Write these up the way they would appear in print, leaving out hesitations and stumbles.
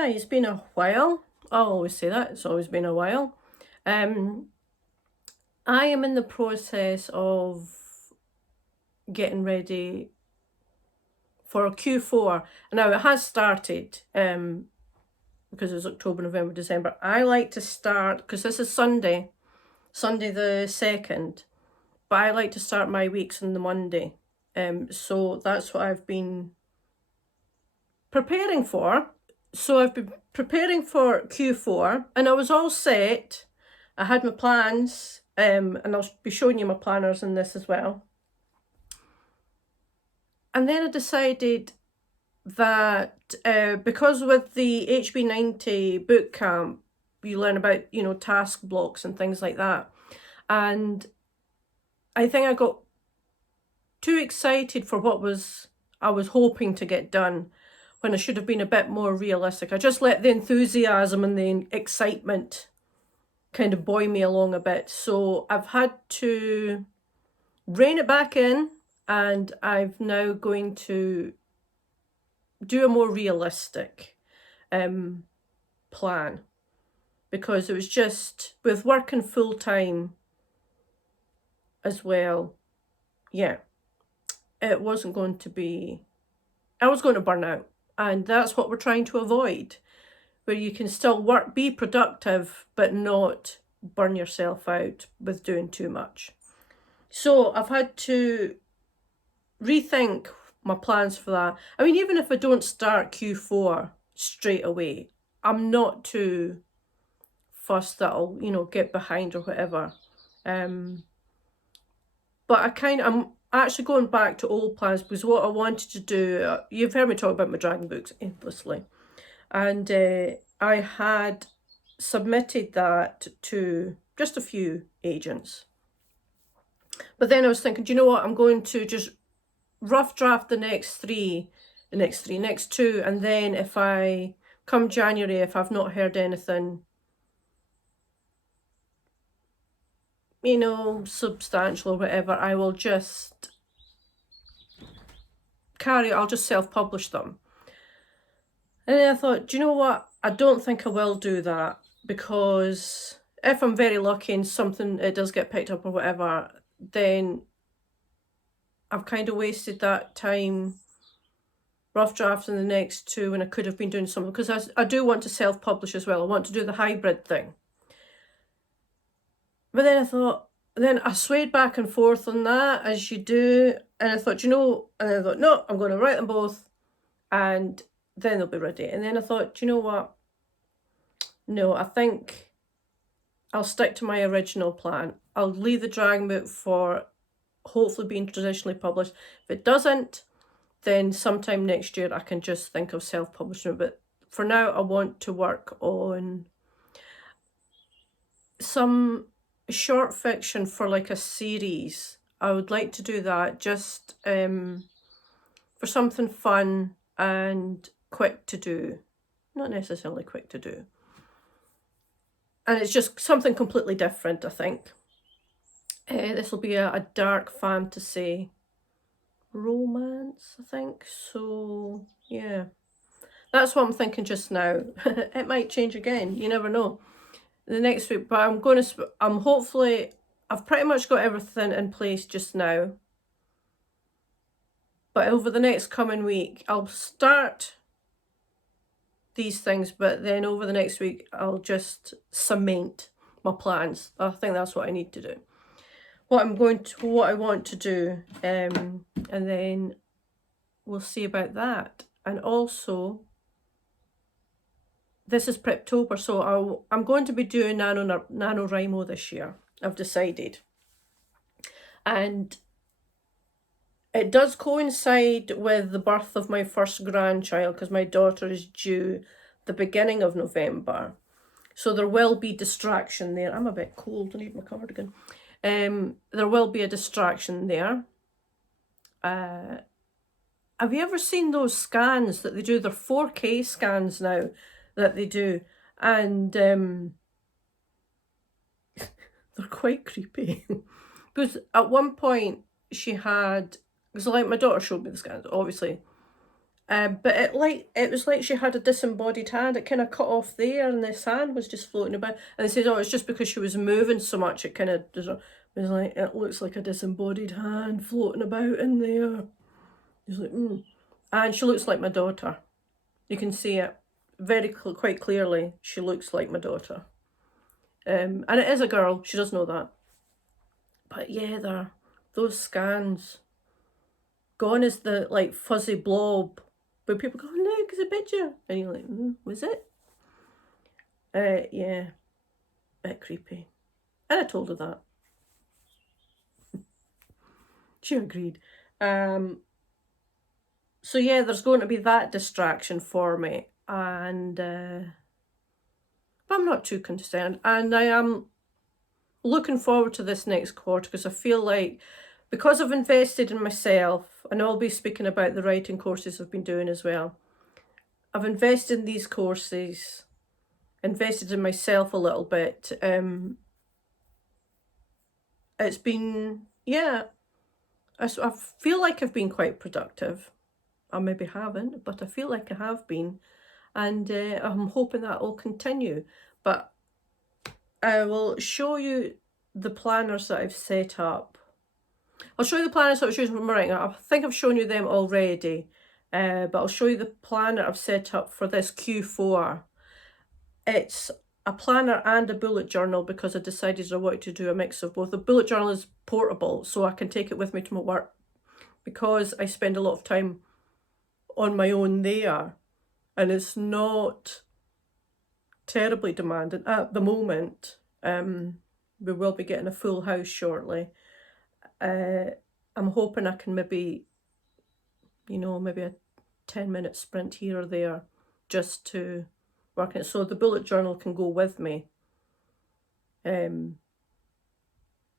Hi, it's been a while. I'll always say that, it's always been a while. Um, I am in the process of getting ready for Q4. Now it has started, because it's October, November, December. I like to start, because this is Sunday, Sunday the 2nd, but I like to start my weeks on the Monday. So that's what I've been preparing for. So I've been preparing for Q4 and I was all set. I had my plans, and I'll be showing you my planners in this as well. And then I decided that because with the HB90 boot camp, you learn about, task blocks and things like that. And I think I got too excited for what I was hoping to get done when I should have been a bit more realistic. I just let the enthusiasm and the excitement kind of buoy me along a bit. So I've had to rein it back in, and I'm now going to do a more realistic plan, because it was just with working full time as well. Yeah, it wasn't going to be, I was going to burn out, and that's what we're trying to avoid, where you can still work, be productive, but not burn yourself out with doing too much. So I've had to rethink my plans for that. I mean, even if I don't start Q4 straight away, I'm not too fussed that I'll, get behind or whatever. But I'm actually going back to old plans, because what I wanted to do, you've heard me talk about my dragon books endlessly. And I had submitted that to just a few agents. But then I was thinking, do you know what? I'm going to just rough draft the next two, and then if I come January, if I've not heard anything, substantial or whatever, I will just I'll just self-publish them. And then I thought, do you know what? I don't think I will do that, because if I'm very lucky and it does get picked up or whatever, then I've kind of wasted that time rough drafting the next two when I could have been doing something, because I do want to self-publish as well. I want to do the hybrid thing. But then I swayed back and forth on that, as you do, and I thought, and I thought, no, I'm going to write them both, and then they'll be ready. And then I thought, do you know what? No, I think I'll stick to my original plan. I'll leave the dragon book for hopefully being traditionally published. If it doesn't, then sometime next year I can just think of self-publishing it. But for now, I want to work on some short fiction for like a series. I would like to do that, just for something fun and quick to do. Not necessarily quick to do. And it's just something completely different, I think. This will be a dark fantasy romance, I think. So, yeah. That's what I'm thinking just now. It might change again. You never know. The next week, but hopefully, I've pretty much got everything in place just now. But over the next coming week, I'll start these things, but then over the next week, I'll just cement my plans. I think that's what I need to do. What I want to do, and then we'll see about that. And also, this is Preptober, so I'm going to be doing NaNoWriMo this year, I've decided. And it does coincide with the birth of my first grandchild, because my daughter is due the beginning of November. So there will be distraction there. I'm a bit cold, I need my cardigan. There will be a distraction there. Have you ever seen those scans that they do? They're 4K scans now that they do. And they're quite creepy. Because at one point she had, because like my daughter showed me the scans, obviously. But it was like she had a disembodied hand. It kind of cut off there, and this hand was just floating about. And they said, "Oh, it's just because she was moving so much. It kind of was like, it looks like a disembodied hand floating about in there." He's like, and she looks like my daughter. You can see it quite clearly. She looks like my daughter. And it is a girl. She does know that. But yeah, those scans. Gone is the like fuzzy blob. But people go, look, it's a picture. And you're like, was it? Yeah, a bit creepy. And I told her that. She agreed. So yeah, there's going to be that distraction for me. And but I'm not too concerned. And I am looking forward to this next quarter because I feel like because I've invested in myself, and I'll be speaking about the writing courses I've been doing as well. I've invested in these courses, invested in myself a little bit. It's been, yeah, I feel like I've been quite productive. I maybe haven't, but I feel like I have been. And I'm hoping that will continue. But I will show you the planners that I've set up. I'll show you the planners that I was using for my writing. I think I've shown you them already. But I'll show you the planner I've set up for this Q4. It's a planner and a bullet journal because I decided I wanted to do a mix of both. The bullet journal is portable, so I can take it with me to my work because I spend a lot of time on my own there, and it's not terribly demanding at the moment. We will be getting a full house shortly. I'm hoping I can maybe a 10-minute sprint here or there just to work it. So the bullet journal can go with me. And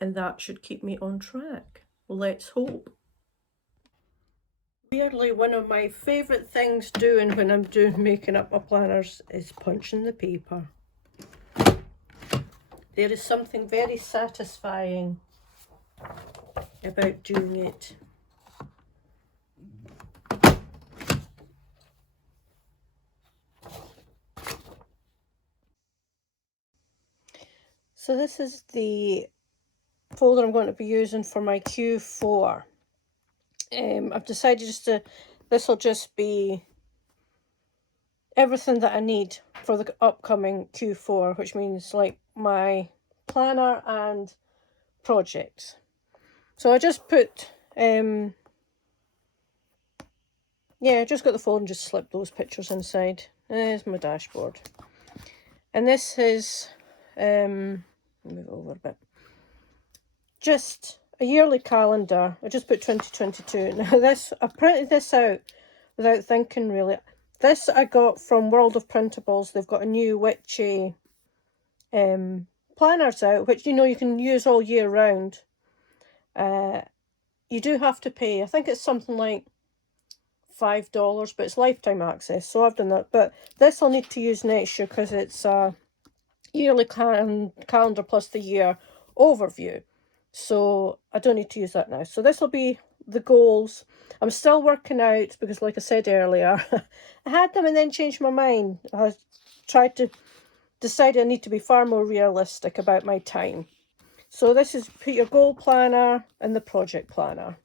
that should keep me on track. Let's hope. Weirdly, one of my favourite things doing when I'm making up my planners is punching the paper. There is something very satisfying about doing it. So this is the folder I'm going to be using for my Q4. I've decided this will just be everything that I need for the upcoming Q4, which means like my planner and projects. So I just put, just got the folder and just slipped those pictures inside. There's my dashboard. And this is, move it over a bit, just a yearly calendar. I just put 2022. Now I printed this out without thinking really. This I got from World of Printables. They've got a new witchy planners out, which you can use all year round. You do have to pay. I think it's something like $5, but it's lifetime access. So I've done that. But this I'll need to use next year because it's a yearly calendar plus the year overview. So I don't need to use that now. So this will be the goals. I'm still working out because, like I said earlier, I had them and then changed my mind. I tried to decide I need to be far more realistic about my time. So this is put your goal planner and the project planner.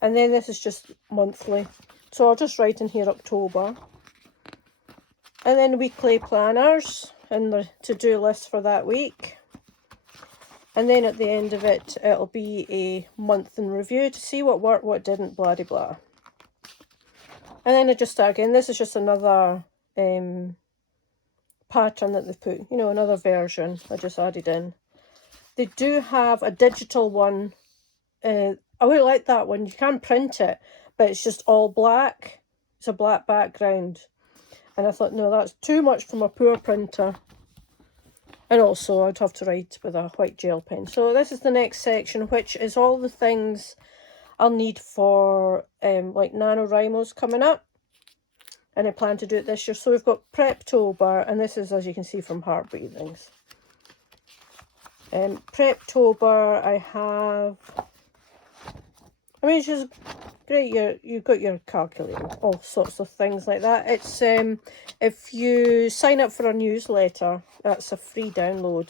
And then this is just monthly. So I'll just write in here October. And then weekly planners and the to-do list for that week. And then at the end of it, it'll be a month in review to see what worked, what didn't, blah, blah, blah. And then I just start again. This is just another pattern that they've put, another version I just added in. They do have a digital one. I really like that one. You can print it, but it's just all black. It's a black background. And I thought, no, that's too much for my poor printer. And also, I'd have to write with a white gel pen. So this is the next section, which is all the things I'll need for like NaNoWriMo's coming up. And I plan to do it this year. So we've got Preptober, and this is, as you can see, from Heart Breathings. Preptober, it's just great. You've got your calculator, all sorts of things like that. It's if you sign up for our newsletter, that's a free download.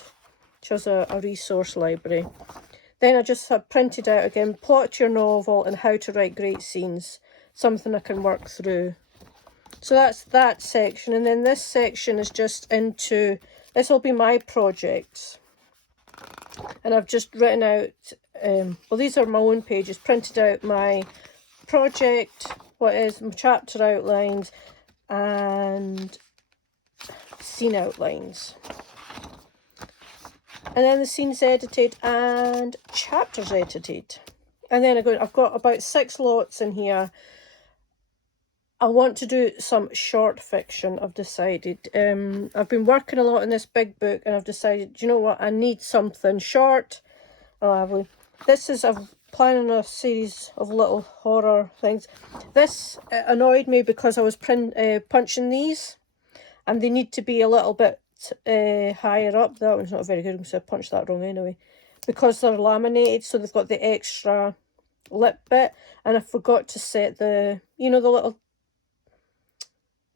Which has a resource library. Then I just have printed out again, plot your novel and how to write great scenes. Something I can work through. So that's that section. And then this section is just into, this will be my projects. And I've just written out, well, these are my own pages, printed out my project, what is my chapter outlines, and scene outlines. And then the scenes edited and chapters edited. And then I've got about 6 lots in here. I want to do some short fiction, I've decided. I've been working a lot on this big book, and I've decided, you know what, I need something short. I'm planning a series of little horror things. This annoyed me because I was punching these, and they need to be a little bit higher up. That one's not very good because I punched that wrong anyway. Because they're laminated, so they've got the extra lip bit, and I forgot to set the, the little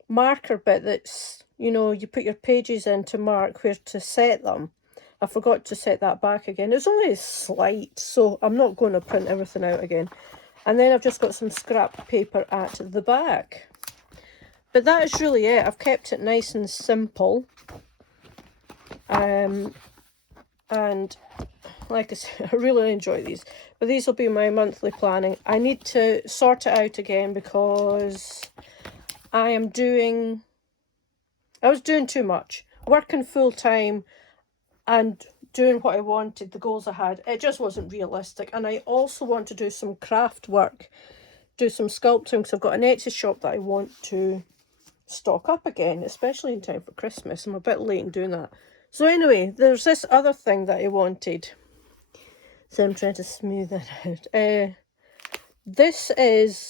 marker bit that's, you put your pages in to mark where to set them. I forgot to set that back again. It's only slight, so I'm not going to print everything out again. And then I've just got some scrap paper at the back. But that is really it. I've kept it nice and simple. And like I said, I really enjoy these. But these will be my monthly planning. I need to sort it out again because I was doing too much. Working full time and doing what I wanted, the goals I had. It just wasn't realistic. And I also want to do some craft work, do some sculpting, because I've got an Etsy shop that I want to stock up again, especially in time for Christmas. I'm a bit late in doing that. So anyway, there's this other thing that I wanted. So I'm trying to smooth that out.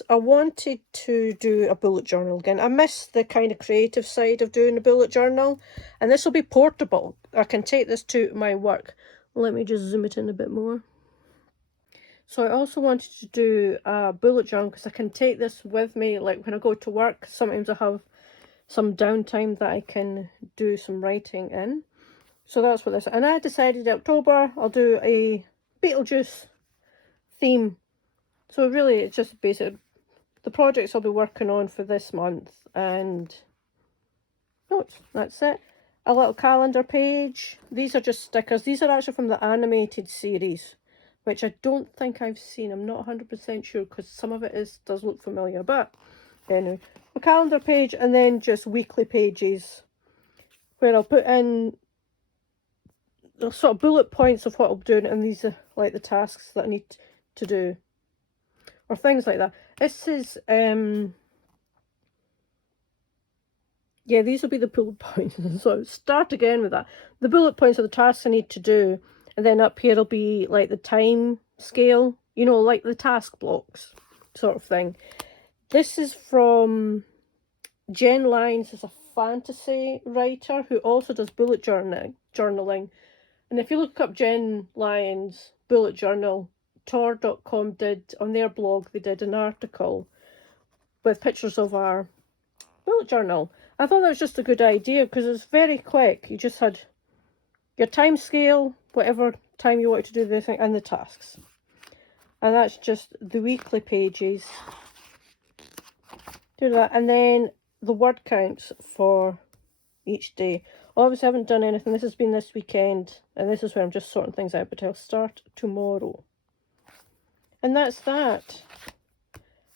I wanted to do a bullet journal again. I miss the kind of creative side of doing a bullet journal. And this will be portable. I can take this to my work. Let me just zoom it in a bit more. So I also wanted to do a bullet journal because I can take this with me, like when I go to work. Sometimes I have some downtime that I can do some writing in. So that's what this, and I decided October I'll do a Beetlejuice theme. So really it's just basic, the projects I'll be working on for this month, and that's it. A little calendar page. These are just stickers. These are actually from the animated series, which I don't think I've seen. I'm not 100% sure because some of it does look familiar, but anyway, a calendar page, and then just weekly pages where I'll put in the sort of bullet points of what I'm doing, and these are like the tasks that I need to do, or things like that. This is yeah, these will be the bullet points. So start again with that. The bullet points are the tasks I need to do, and then up here will be like the time scale, like the task blocks sort of thing. This is from Jen Lyons, is a fantasy writer who also does bullet journaling. And if you look up Jen Lyons' bullet journal, Tor.com did, on their blog, they did an article with pictures of our bullet journal. I thought that was just a good idea because it's very quick. You just had your time scale, whatever time you want to do the thing, and the tasks. And that's just the weekly pages. Do that. And then the word counts for each day. Obviously I haven't done anything. This has been this weekend, and this is where I'm just sorting things out, but I'll start tomorrow. And that's that.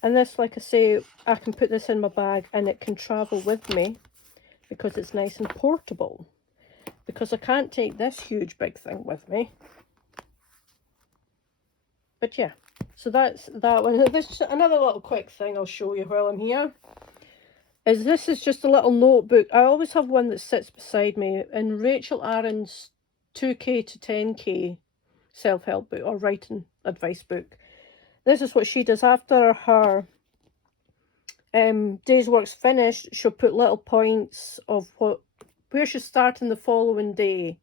And this, like I say, I can put this in my bag and it can travel with me because it's nice and portable. Because I can't take this huge big thing with me. But yeah, so that's that one. This another little quick thing I'll show you while I'm here. This is just a little notebook. I always have one that sits beside me in Rachel Aaron's 2K to 10K self-help book or writing advice book. This is what she does after her day's work's finished. She'll put little points of where she's starting the following day,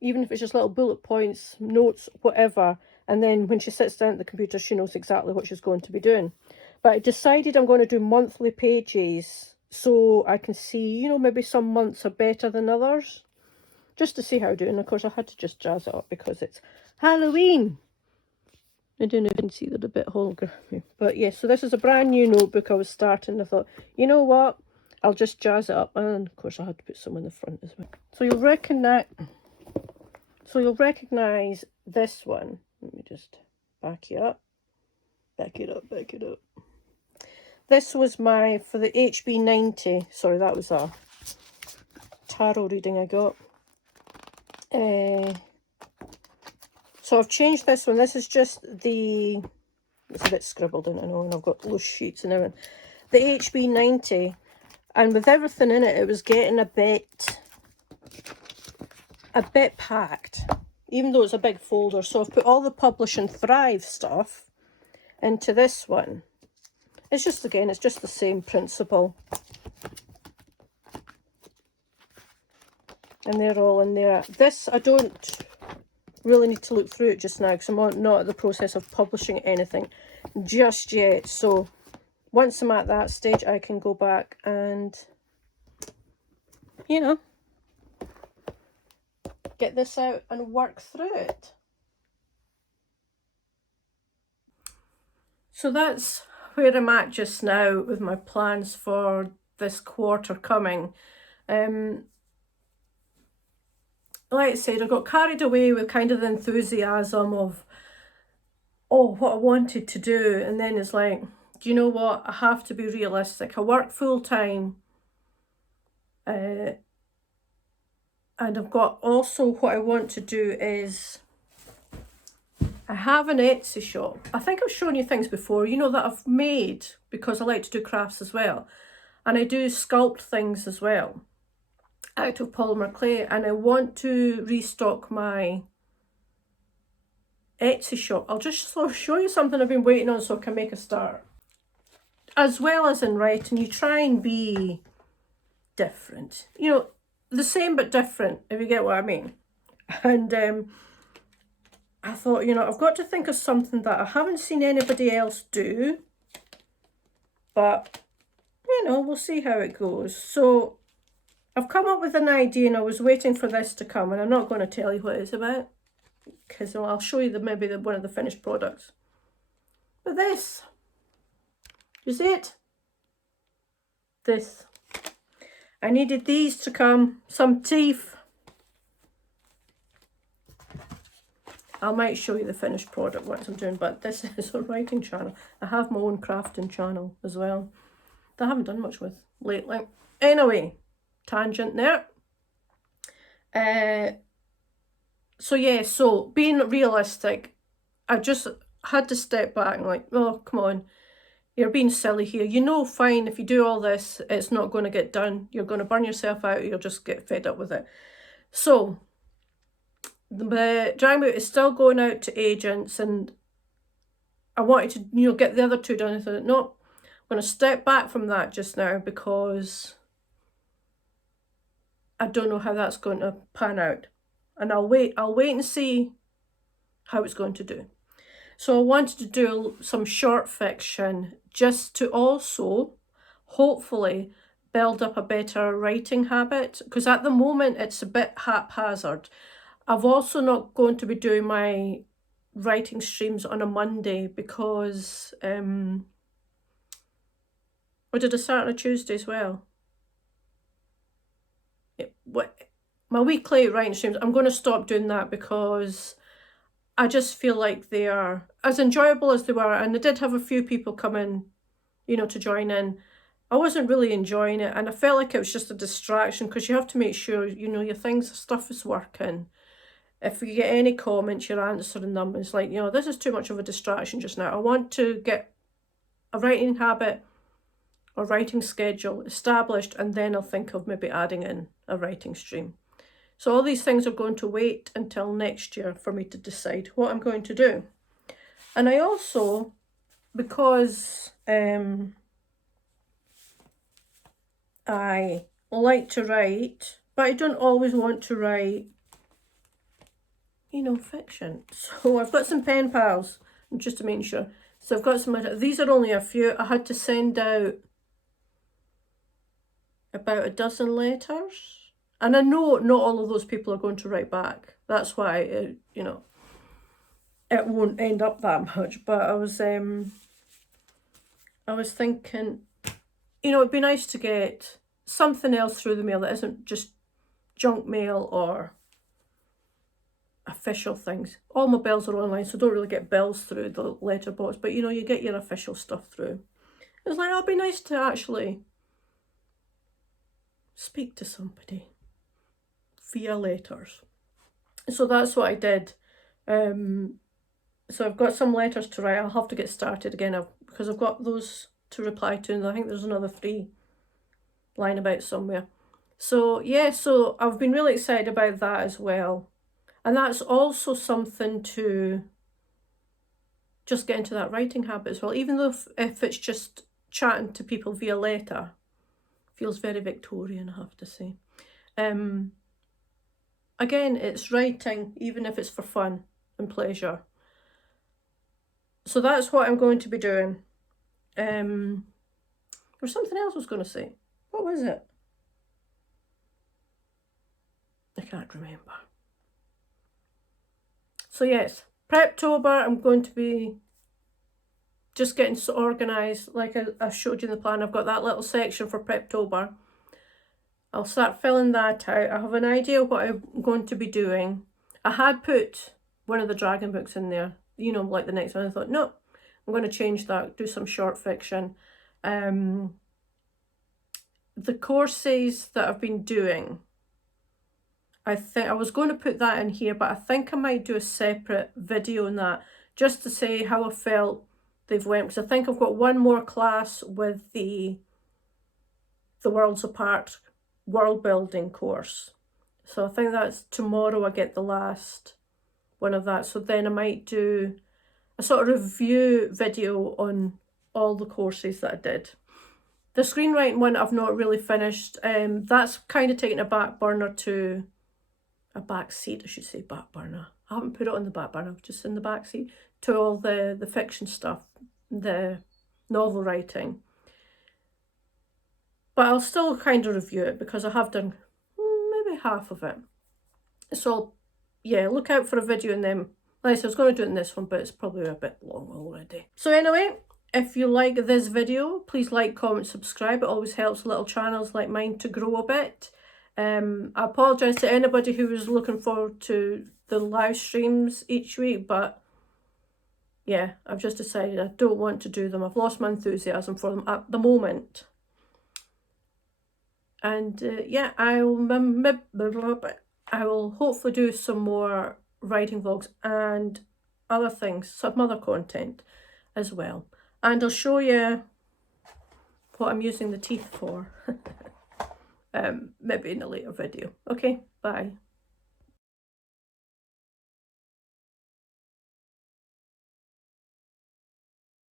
even if it's just little bullet points, notes, whatever. And then when she sits down at the computer, she knows exactly what she's going to be doing. But I decided I'm going to do monthly pages so I can see, you know, maybe some months are better than others, just to see how I do. And of course, I had to just jazz it up because it's Halloween. I don't know if you can see that a bit holography. But yeah, so this is a brand new notebook I was starting. I thought, you know what? I'll just jazz it up. And of course, I had to put some in the front as well. So you'll recognize this one. Let me just back it up. Back it up, back it up. This was my, for the HB90. Sorry, that was a tarot reading I got. So I've changed this one. This is just the, it's a bit scribbled in, I know, and I've got loose sheets and everything. The HB90, and with everything in it, it was getting a bit packed, even though it's a big folder. So I've put all the Publish and Thrive stuff into this one. It's just, again, it's just the same principle. And they're all in there. This, I don't really need to look through it just now because I'm not at the process of publishing anything just yet. So once I'm at that stage, I can go back and, you know, get this out and work through it. So that's where I'm at just now with my plans for this quarter coming. Like I said, I got carried away with kind of the enthusiasm of, oh, what I wanted to do. And then it's like, do you know what? I have to be realistic. I work full time. And I've got also what I want to do is, I have an Etsy shop. I think I've shown you things before, you know, that I've made because I like to do crafts as well. And I do sculpt things as well out of polymer clay, and I want to restock my Etsy shop. I'll just show you something I've been waiting on so I can make a start. As well as in writing, you try and be different. You know, the same but different, if you get what I mean. And I thought, you know, I've got to think of something that I haven't seen anybody else do. But, you know, we'll see how it goes. So I've come up with an idea and I was waiting for this to come, and I'm not going to tell you what it's about because I'll show you maybe one of the finished products. But this, you see it? This. I needed these to come, some teeth. I might show you the finished product once I'm doing, but this is a writing channel. I have my own crafting channel as well that I haven't done much with lately. Anyway, tangent there. So yeah, so being realistic, I just had to step back and like, oh, come on, you're being silly here. You know, fine, if you do all this, it's not going to get done. You're going to burn yourself out, or you'll just get fed up with it. So the Dragon Boot is still going out to agents, and I wanted to, you know, get the other two done. I thought, no, I'm going to step back from that just now because I don't know how that's going to pan out. And I'll wait and see how it's going to do. So I wanted to do some short fiction just to also hopefully build up a better writing habit, because at the moment it's a bit haphazard. I've also not going to be doing my writing streams on a Monday because or did I start on a Tuesday as well? My weekly writing streams, I'm going to stop doing that because I just feel like they are as enjoyable as they were, and I did have a few people come in, you know, to join in. I wasn't really enjoying it, and I felt like it was just a distraction because you have to make sure, you know, your stuff is working. If you get any comments, you're answering them. It's like, you know, this is too much of a distraction just now. I want to get a writing habit or writing schedule established, and then I'll think of maybe adding in a writing stream. So all these things are going to wait until next year for me to decide what I'm going to do. And I also, because I like to write, but I don't always want to write, you know, fiction. So I've got some pen pals, just to make sure. So I've got some, these are only a few. I had to send out about a dozen letters. And I know not all of those people are going to write back. That's why, you know, it won't end up that much. But I was thinking, you know, it'd be nice to get something else through the mail that isn't just junk mail or official things. All my bills are online, so I don't really get bills through the letterbox, but you know, you get your official stuff through. It was like, oh, it'd be nice to actually speak to somebody via letters. So that's what I did. So I've got some letters to write. I'll have to get started again because I've got those to reply to, and I think there's another 3 lying about somewhere. So yeah, so I've been really excited about that as well. And that's also something to just get into that writing habit as well. Even though if it's just chatting to people via letter, feels very Victorian, I have to say. Again, it's writing, even if it's for fun and pleasure. So that's what I'm going to be doing. There was something else I was going to say. What was it? I can't remember. So yes, Preptober, I'm going to be just getting organised. Like I showed you in the plan, I've got that little section for Preptober. I'll start filling that out. I have an idea of what I'm going to be doing. I had put one of the dragon books in there, you know, like the next one. I thought, no, I'm going to change that, do some short fiction. The courses that I've been doing, I think I was going to put that in here, but I think I might do a separate video on that just to say how I felt they've went. Because I think I've got one more class with the Worlds Apart world building course. So I think that's tomorrow I get the last one of that. So then I might do a sort of review video on all the courses that I did. The screenwriting one I've not really finished. That's kind of taken a back burner to a back seat, I should say, back burner. I haven't put it on the back burner, just in the back seat to all the fiction stuff, the novel writing. But I'll still kind of review it because I have done maybe half of it. So yeah, look out for a video in them. Like I said, I was going to do it in this one, but it's probably a bit long already. So anyway, if you like this video, please like, comment, subscribe. It always helps little channels like mine to grow a bit. I apologise to anybody who was looking forward to the live streams each week, but yeah, I've just decided I don't want to do them. I've lost my enthusiasm for them at the moment. And yeah, I will hopefully do some more writing vlogs and other things, some other content as well. And I'll show you what I'm using the teeth for. Maybe in a later video. Okay, bye.